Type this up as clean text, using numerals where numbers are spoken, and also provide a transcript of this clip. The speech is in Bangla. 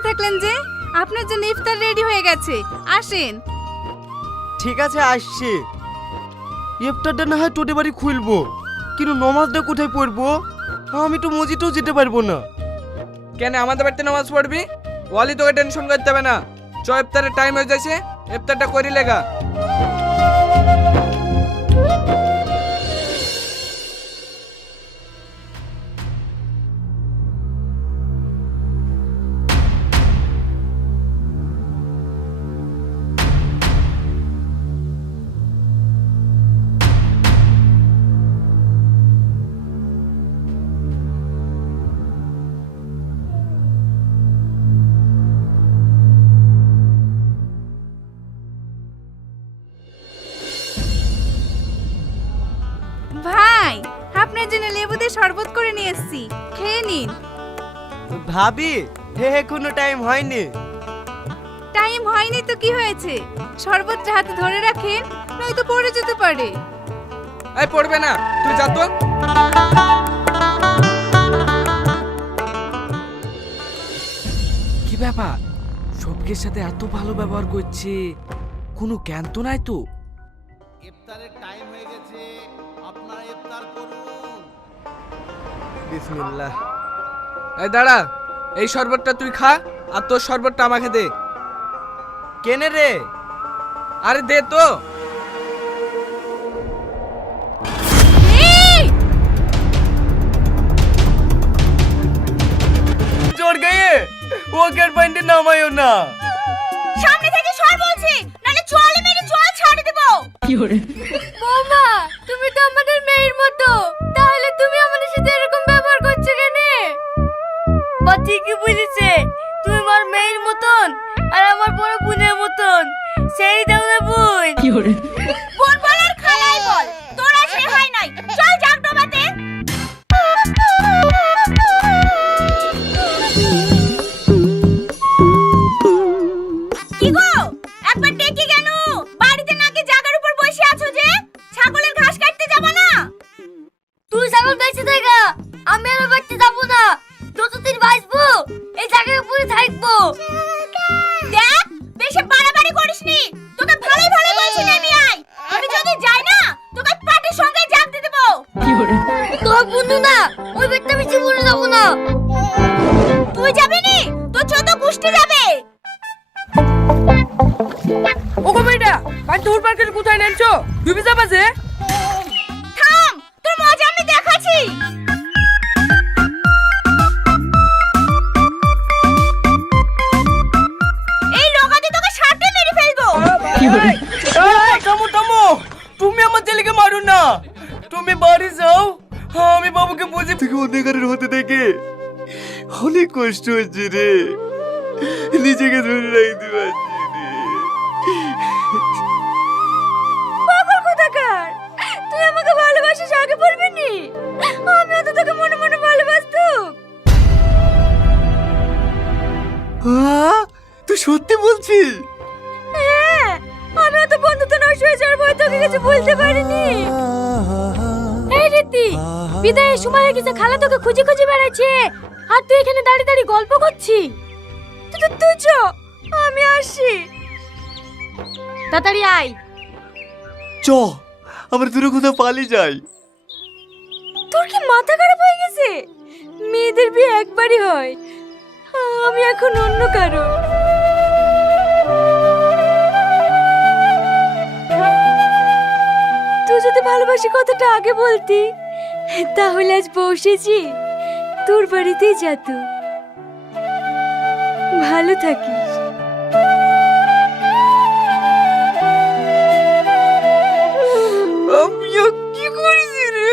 বসে থাকলেন যে? আপনার জন্য ইফতার রেডি হয়ে গেছে, আসেন। ঠিক আছে আসছি। ইফতারটা না হয় তোদের বাড়ি খুলবো, কিন্তু নামাজটা কোথায় পড়বো? আমি তো মসজিদেও যেতে পারবো না। কেন আমাদের বাড়িতে নামাজ পড়বি? ওয়ালি তোকে টেনশন করতে হবে না। চ ইফতারের টাইম হয়ে যাচ্ছে, ইফতারটা করি লেগা। ভাই, আপনার জন্য লেবু দিয়ে শরবত করে নিয়ে এসেছি, খেয়ে নিন। ভাবি, হে কোনো টাইম হয়নি। টাইম হয়নি তো কি হয়েছে? শরবতটা হাতে ধরে রাখেন, নয়তো পড়ে যেতে পারে। এই পড়বে না, তুই যা তো। কি ব্যাপার, সবকের সাথে এত ভালো ব্যবহার করছে, কোনো জ্ঞান তো নাই তো? ইফতারের টাইম হয়ে গেছে, আপনারা ইফতার করুন। বিসমিল্লাহ। এই দাঁড়া, এই শরবতটা তুই খা, আর তোর শরবতটা আমাকে দে। কেনে রে? আরে দে তো। এই! জোর গায়ে ওকের পয়েন্টে নামায়ও না। সামনে থেকে সর বলছি, নালে চলে মেরে চল ছাড়ে দেব। বৌমা, তুমি তো আমাদের মেয়ের মতো, তাহলে তুমি আমাদের সাথে এরকম ব্যবহার করছো কেন? বা ঠিকই বলেছে, তুমি আমার মেয়ের মতন আর আমার বড় বোনের মতন। সেই দাও না বোন। বোন বল আর খালাই বল, তোরা সে হয় নাই। চল জাগ ডোবাতে। কি গো, একবার ডেকে কেন? বাড়িতে নাকি জায়গার উপর বসে আছো যে? ছাগলের ঘাস কাটতে যাবা না? তুই ছাগল বেঁচে থাকা, আমি আর বাড়তে যাবো না। যতদিন বাঁচবো এই জায়গার উপরে থাকবো। দেখ, বেশি বাড়াবাড়ি করিসনি। তোকে ভালোই ভালোই বলছি নেমে আয়। আমি যদি যাই না, তোকে পাটির সঙ্গে জাগ দিয়ে দেবো। তোর বন্ধু না, ওই বেটটা বেশি বলে যাবো না। তুই যাবি নি, তোর চোদ্দ গোষ্ঠী যাবে। ওগো বেটা, আর দূর পার্কের কোথায় নেনছো? ডুবে যাবা যে? থাম, তোর মজা আমি দেখাচ্ছি। এই লোকাতে তোকে সাথে মেরে ফেলবো। থামো থামো, তুমি আমার ছেলেকে মারো না। তুমি বাড়ি যাও, আমি বাবুকে বুঝে থেকে অন্ধকারের হতে দেখে অনেক কষ্ট হচ্ছে রে, নিজেকে ধরে রাখতে পারছি পাগল কোথাকার, তুই আমাকে ভালোবাসিস আগে বলবি নি? আমিও তো তোকে মনে মনে ভালোবাসতাম। তুই সত্যি বলছিস? হ্যাঁ, আমিও তো বন্ধুত্ব নষ্ট হয়ে যাওয়ার ভয় তোকে কিছু বলতে পারিনি। এই রীতি, বিদায়ের সময় হয়ে গেছে, খালা তোকে খুঁজে খুঁজে বেড়াচ্ছে আর তুই এখানে দাঁড়িয়ে দাঁড়িয়ে গল্প করছিস। তুই চ, আমি আসি। তাড়াতাড়ি আয়। চ, আমরা দূরে কোথাও পালিয়ে যাই। তোর কি মাথা খারাপ হয়ে গেছে? মেয়েদের বিয়ে একবারই হয়, আমি এখন অন্য কারো। তুই যদি ভালোবাসি কথাটা আগে বলতি, তাহলে আজ বসেছি তোর বাড়িতেই যেত। ভালো থাকিস। আমিও কি করেছি রে?